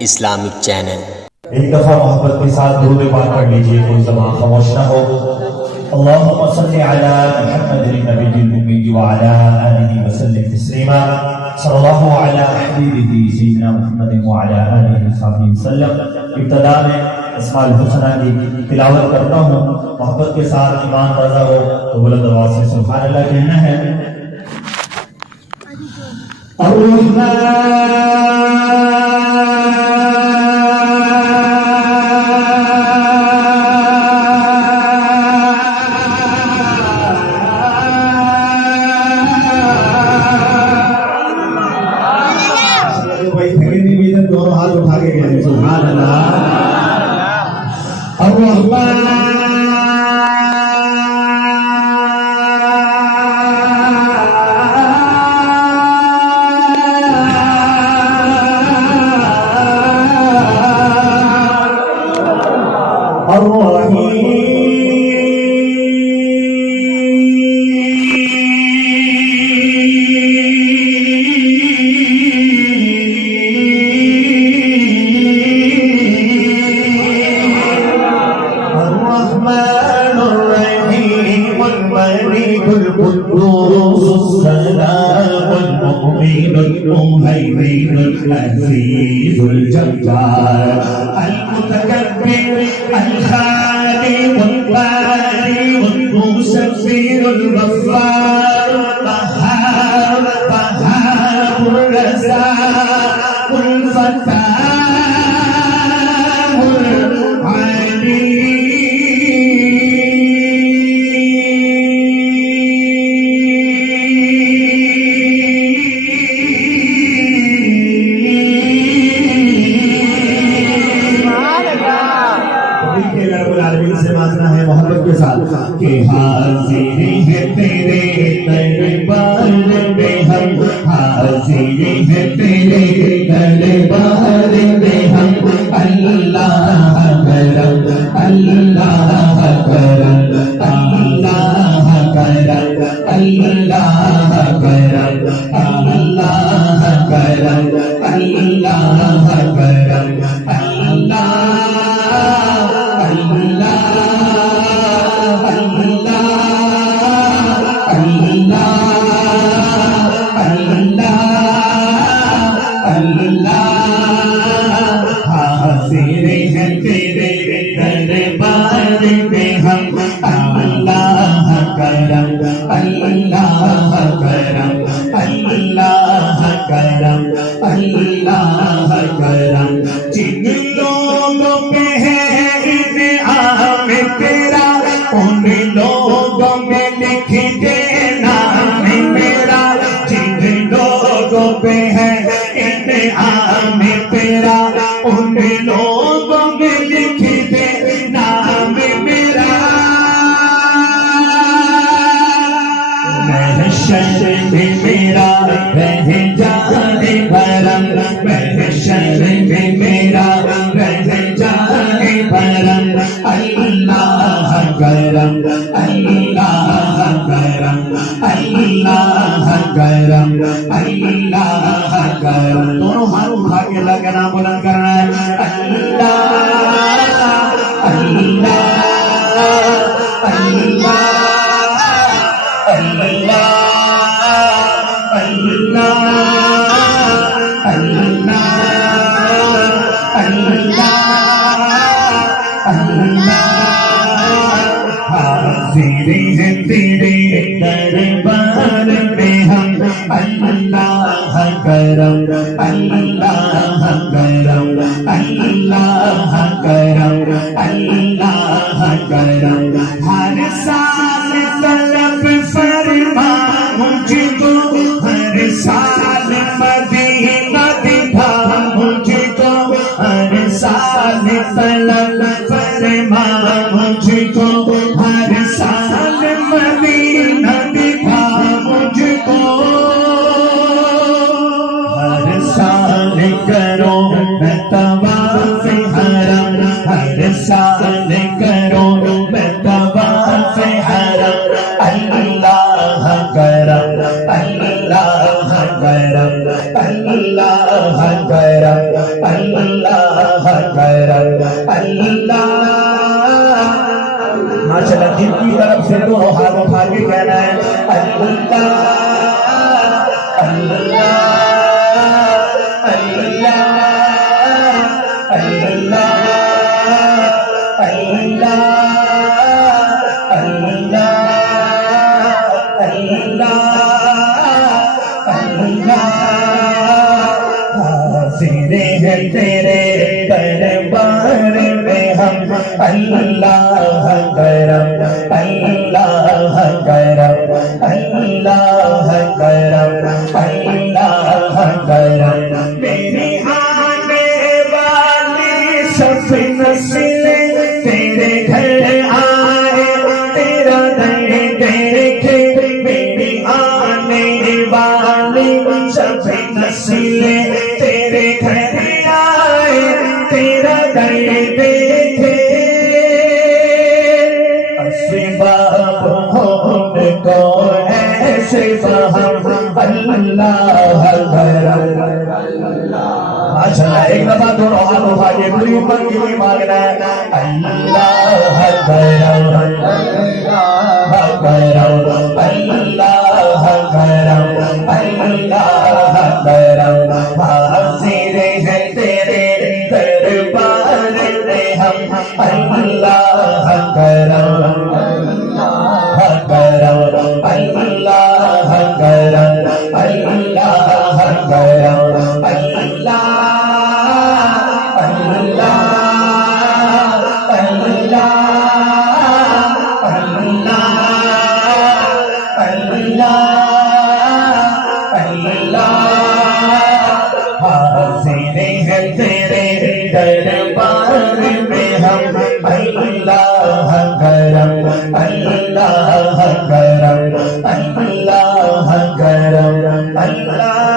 Islamic channel. ایک دفعہ محبت کے ساتھ درود پاک پڑھ لیجئے، کوئی زبان خاموش نہ ہو۔ اللہم صلی علی محمد النبی الأمی وعلی آلہ وسلم تسلیما، صلی اللہ علی حبیبہ سیدنا محمد وعلی آلہ وصحبہ وسلم۔ ابتدا میں اسماء الحسنہ کی تلاوت کرتا ہوں، محبت کے ساتھ ایمان تازہ ہو تو بلند آواز سے سبحان اللہ کہنا ہے۔ دونوں ہاتھ اٹھا کے کہتے ہیں سبحان اللہ۔ الرحمن العزيز الجبار المتكبر الخالق البارئ المصور الغفار القهار القهار الرزاق الفتاح العليم۔ محبت کے ساتھ کہ حاضر ہے تیرے دربار میں ہم، حاضر ہے تیرے دربار میں ہم، اللہ کرم اللہ کرم اللہ کرم اللہ کرم اللہ کرم اللہ کرم جن لوگوں پہ ہے انعام تیرا، ان لوگوں میں لکھ دے نام میرا۔ جن لوگوں پہ ہے انعام تیرا، ان لوگوں میں لکھ دے نام میرا۔ محشر میں میرا رہ جانے بھرم، محشر میں میرا رہ جانے بھرم، اللہ کرم اللہ کرم اللہ کرم اللہ کرم۔ دونوں ہاتھ اٹھا کے اللہ کا نام بلند کرنا ہے۔ اللہ اللہ اللہ تیرے دربار میں ہم، اللہ کرم اللہ کرم اللہ کرم اللہ کرم۔ ہر سال طلب فرما مجھ کو، ہر سال مدینہ دکھا مجھ کو، ہر سال طلب فرما مجھ کو، ہر سال مدینہ دکھا مجھ کو، ہر سال کرو میں طواف حرم، ہر سال کرو میں طواف حرم، اللہ کرم اللہ کرم کرم اللہ کرم اللہ ماشاءاللہ دل کی طرف سے دونوں ہاتھ اٹھا کے کہنا ہے اللہ اللہ اللہ اللہ اللہ حاضر ہیں تیرے دربار میں ہم اللہ کرم اللہ کرم اللہ کرم اللہ کرم میری آنے والی سب نسلیں تیرے گھر آئے تیرا در دیکھے میری آنے والی سب نسلیں تیرے گھر آئے تیرا در دیکھے اسباب ان کو ایسے فہم اللہ کرم ماشاءاللہ ایک دفعہ دونوں ہاتھ اٹھا کے پوری امت کے لیے مانگنا ہے اللہ کرم اللہ کرم اللہ کرم اللہ کرم حاضر ہیں تیرے دربار میں ہم اللہ کرم اللہ کرم اللہ کرم اللہ کرم اللہ حاضر ہیں تیرے دربار میں ہم اللہ کرم اللہ کرم اللہ کرم اللہ